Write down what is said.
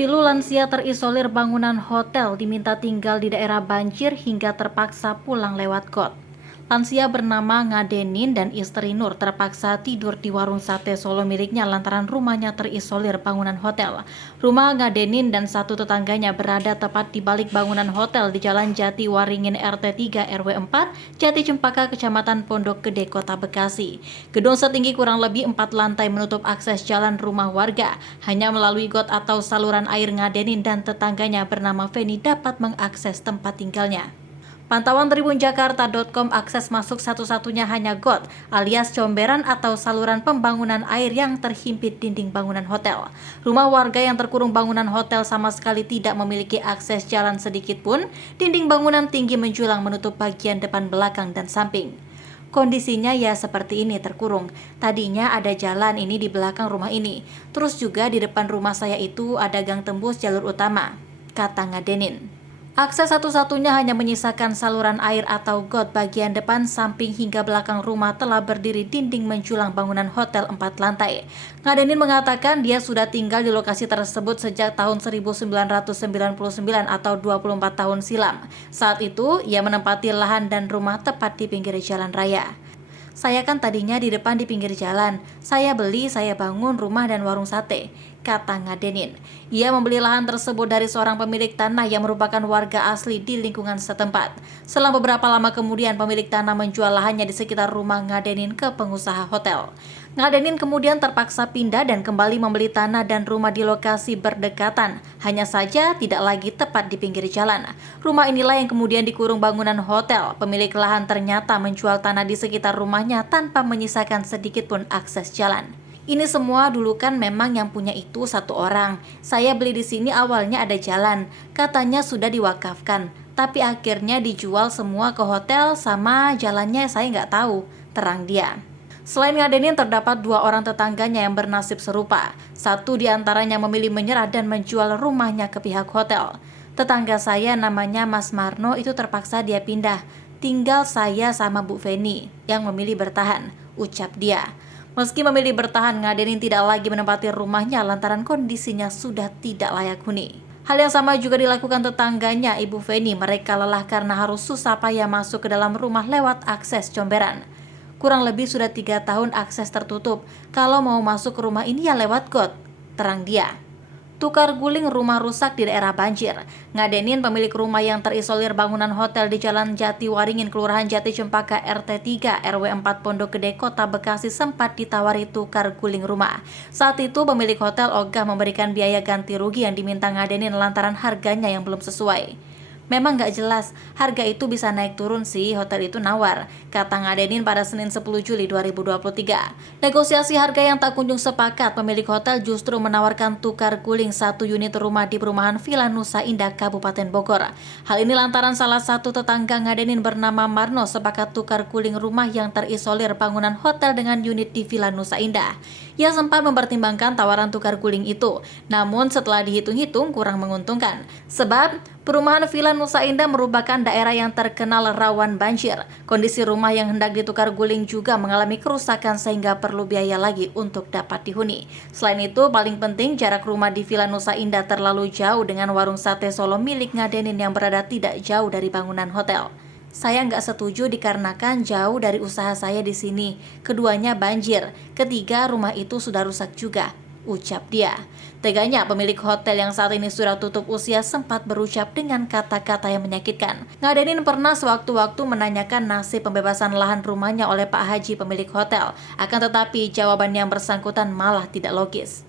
Pilu lansia terisolir bangunan hotel diminta tinggal di daerah banjir hingga terpaksa pulang lewat got. Lansia bernama Ngadenin dan istri Nur terpaksa tidur di warung sate Solo miliknya lantaran rumahnya terisolir bangunan hotel. Rumah Ngadenin dan satu tetangganya berada tepat di balik bangunan hotel di Jalan Jati Waringin RT 3 RW 4, Jati Cempaka, Kecamatan Pondok Gede, Kota Bekasi. Gedung setinggi kurang lebih 4 lantai menutup akses jalan rumah warga. Hanya melalui got atau saluran air Ngadenin dan tetangganya bernama Feni dapat mengakses tempat tinggalnya. Pantauan tribunjakarta.com, akses masuk satu-satunya hanya got alias comberan atau saluran pembangunan air yang terhimpit dinding bangunan hotel. Rumah warga yang terkurung bangunan hotel sama sekali tidak memiliki akses jalan sedikit pun. Dinding bangunan tinggi menjulang menutup bagian depan, belakang, dan samping. Kondisinya ya seperti ini, terkurung. Tadinya ada jalan ini di belakang rumah ini. Terus juga di depan rumah saya itu ada gang tembus jalur utama, kata Ngadenin. Akses satu-satunya hanya menyisakan saluran air atau got bagian depan, samping, hingga belakang rumah telah berdiri dinding menjulang bangunan hotel 4 lantai. Ngadenin mengatakan dia sudah tinggal di lokasi tersebut sejak tahun 1999 atau 24 tahun silam. Saat itu, ia menempati lahan dan rumah tepat di pinggir jalan raya. Saya kan tadinya di depan di pinggir jalan. Saya beli, saya bangun rumah dan warung sate, kata Ngadenin. Ia membeli lahan tersebut dari seorang pemilik tanah yang merupakan warga asli di lingkungan setempat. Selang beberapa lama kemudian, pemilik tanah menjual lahannya di sekitar rumah Ngadenin ke pengusaha hotel. Ngadenin kemudian terpaksa pindah dan kembali membeli tanah dan rumah di lokasi berdekatan. Hanya saja tidak lagi tepat di pinggir jalan. Rumah inilah yang kemudian dikurung bangunan hotel. Pemilik lahan ternyata menjual tanah di sekitar rumahnya tanpa menyisakan sedikit pun akses jalan. Ini semua dulu kan memang yang punya itu satu orang. Saya beli di sini awalnya ada jalan. Katanya sudah diwakafkan. Tapi akhirnya dijual semua ke hotel, sama jalannya saya nggak tahu, terang dia. Selain Ngadenin, terdapat 2 orang tetangganya yang bernasib serupa. Satu di antaranya memilih menyerah dan menjual rumahnya ke pihak hotel. Tetangga saya namanya Mas Marno itu terpaksa dia pindah. Tinggal saya sama Bu Feni yang memilih bertahan, ucap dia. Meski memilih bertahan, Ngadenin tidak lagi menempati rumahnya lantaran kondisinya sudah tidak layak huni. Hal yang sama juga dilakukan tetangganya, Ibu Feni. Mereka lelah karena harus susah payah masuk ke dalam rumah lewat akses comberan. Kurang lebih sudah 3 tahun akses tertutup. Kalau mau masuk ke rumah ini ya lewat got, terang dia. Tukar guling rumah rusak di daerah banjir. Ngadenin, pemilik rumah yang terisolir bangunan hotel di Jalan Jati Waringin, Kelurahan Jati Cempaka RT 3 RW 4 Pondok Gede, Kota Bekasi sempat ditawari tukar guling rumah. Saat itu pemilik hotel ogah memberikan biaya ganti rugi yang diminta Ngadenin lantaran harganya yang belum sesuai. Memang nggak jelas, harga itu bisa naik turun sih, hotel itu nawar, kata Ngadenin pada Senin 10 Juli 2023. Negosiasi harga yang tak kunjung sepakat, pemilik hotel justru menawarkan tukar guling 1 unit rumah di perumahan Villa Nusa Indah, Kabupaten Bogor. Hal ini lantaran salah satu tetangga Ngadenin bernama Marno sepakat tukar guling rumah yang terisolir bangunan hotel dengan unit di Villa Nusa Indah. Ia sempat mempertimbangkan tawaran tukar guling itu, namun setelah dihitung-hitung kurang menguntungkan. Sebab perumahan Villa Nusa Indah merupakan daerah yang terkenal rawan banjir. Kondisi rumah yang hendak ditukar guling juga mengalami kerusakan sehingga perlu biaya lagi untuk dapat dihuni. Selain itu, paling penting jarak rumah di Villa Nusa Indah terlalu jauh dengan warung sate Solo milik Ngadenin yang berada tidak jauh dari bangunan hotel. Saya nggak setuju dikarenakan jauh dari usaha saya di sini. Keduanya banjir. Ketiga, rumah itu sudah rusak juga, ucap dia. Teganya pemilik hotel yang saat ini sudah tutup usia sempat berucap dengan kata-kata yang menyakitkan. Ngadenin pernah sewaktu-waktu menanyakan nasib pembebasan lahan rumahnya oleh Pak Haji, pemilik hotel. Akan tetapi jawaban yang bersangkutan malah tidak logis.